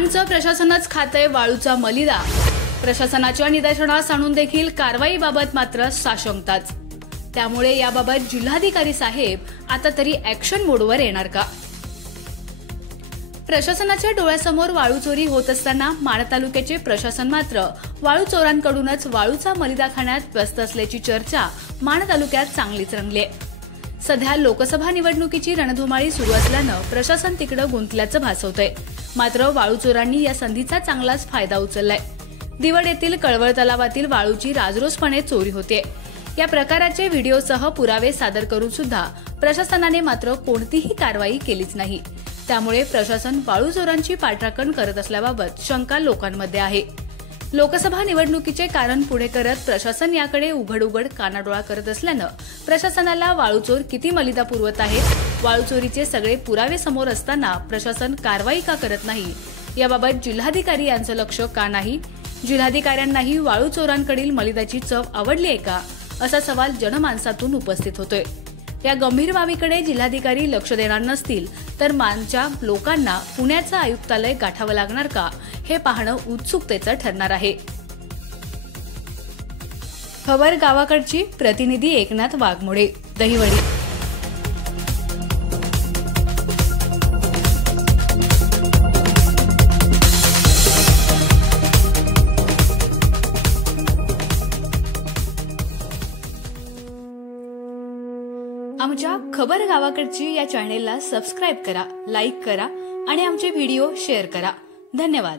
गँगचं प्रशासनच खातंय वाळूचा मलिदा। प्रशासनाच्या निदर्शनास आणून देखील कारवाईबाबत मात्र साशंकताच। त्यामुळे याबाबत जिल्हाधिकारी साहेब आता तरी ऍक्शन मोडवर येणार का? प्रशासनाच्या डोळ्यासमोर वाळू चोरी होत असताना माण तालुक्याचे प्रशासन मात्र वाळू चोरांकडूनच वाळूचा मलिदा खाण्यात व्यस्त असल्याची चर्चा माण तालुक्यात चांगलीच रंगली आहे। सध्या लोकसभा निवडणुकीची रणधुमाळी सुरू असल्यानं प्रशासन तिकडे गुंतल्याचं भासवतंय। मात्र वाळू चोरांनी या संधीचा चांगलाच फायदा उचललाय। दिवड येथील कळवळ तलावातील वाळूची राजरोसपणे चोरी होते। या प्रकाराचे व्हिडिओसह पुरावे सादर करून सुद्धा प्रशासनाने मात्र कोणतीही कारवाई केलीच नाही। त्यामुळे प्रशासन वाळू चोरांची पाठराखण करत असल्याबाबत शंका लोकांमध्ये आहे। लोकसभा निवडणुकीचे कारण पुढे करत प्रशासन याकडे उघड कानाडोळा करत असल्यानं प्रशासनाला वाळू चोर किती मलिदा पुरवत आहेत, वाळू चोरीचे सगळे पुरावे समोर असताना प्रशासन कारवाई का करत नाही, याबाबत जिल्हाधिकारी यांचं लक्ष का नाही? जिल्हाधिकाऱ्यांनाही वाळू चोरांकडील मलिदाची चव आवडली आहे का, असा सवाल जनमानसातून उपस्थित होतोय। या गंभीर बाबीकडे जिल्हाधिकारी लक्ष देणार नसतील तर मानच्या लोकांना पुण्याचं आयुक्तालय गाठावं लागणार का, हे पाहणं उत्सुकतेचं ठरणार आहे। खबर गावाकडची, प्रतिनिधी एकनाथ वाघमोडे, दहिवडी। आमच्या खबर गावाकडची या चॅनेलला सबस्क्राइब करा, लाईक करा आणि आमचे व्हिडिओ शेअर करा। धन्यवाद।